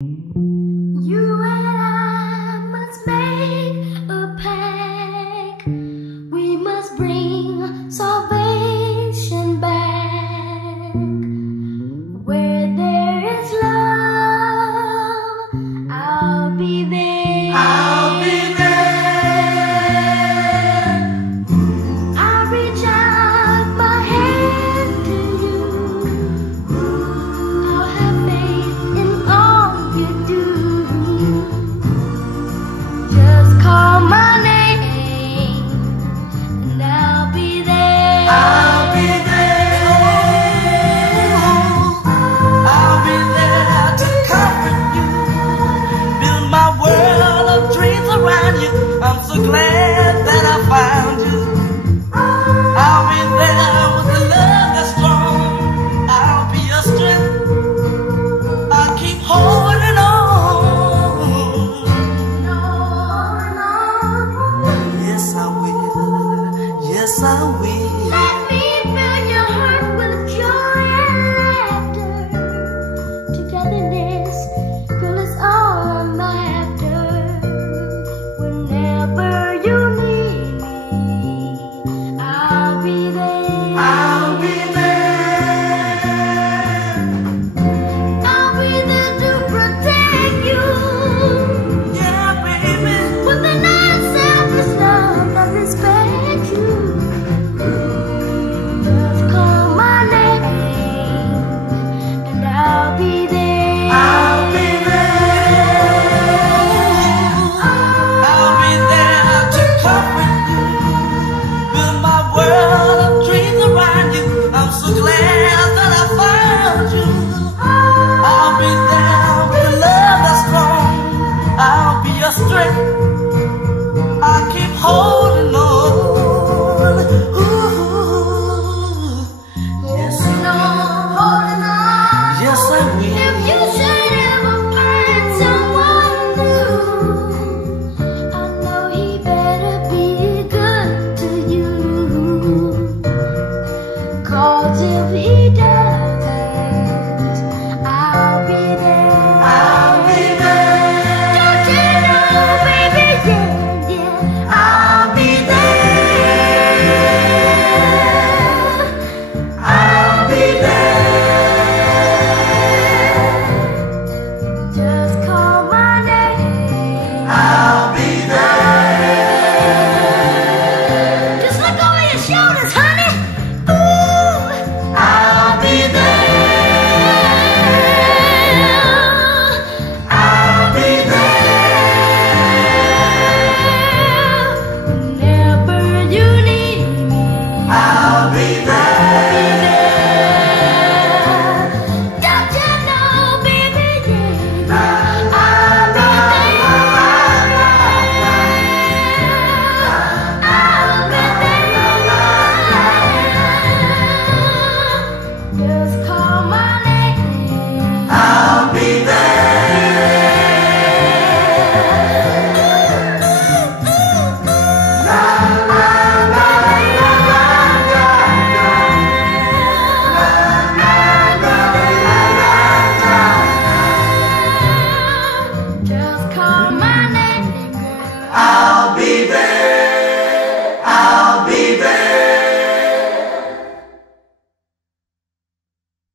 You and I must make a pact. We must bring salvation back. Where there is love, I'll be there. I'll be there. I'll reach out my hand to you. I'll have faith in all you do. Just call my name and I'll be there. I'll be there. I'll be there to comfort you, build my world of dreams around you. I'm so glad that I found you. I'll be there with a love that's strong. I'll be your strength. I'll keep holding on. Yes, I will. Yes, I will. Let me fill your heart with joy and laughter. Togetherness, girl, is all I'm after. Whenever you need me, I'll be there. I'll be there. I'll be there to protect you Yeah, baby. with an unselfish love that respects you. Just call my name and I'll be there. I'll be there. I'll be there to comfort you, build my world of dreams around you. I'm so glad that I found you. I'll be there with a love that's strong. I'll be your strength. I'll keep holding on. Ooh. Yes, Holding on. yes, I will. If you should ever find someone new, I know he better be good to you. 'Cause if he doesn't, I'll be there. I'll be there. Don't you know, baby, yeah, yeah, I'll be there. I'll be there. just call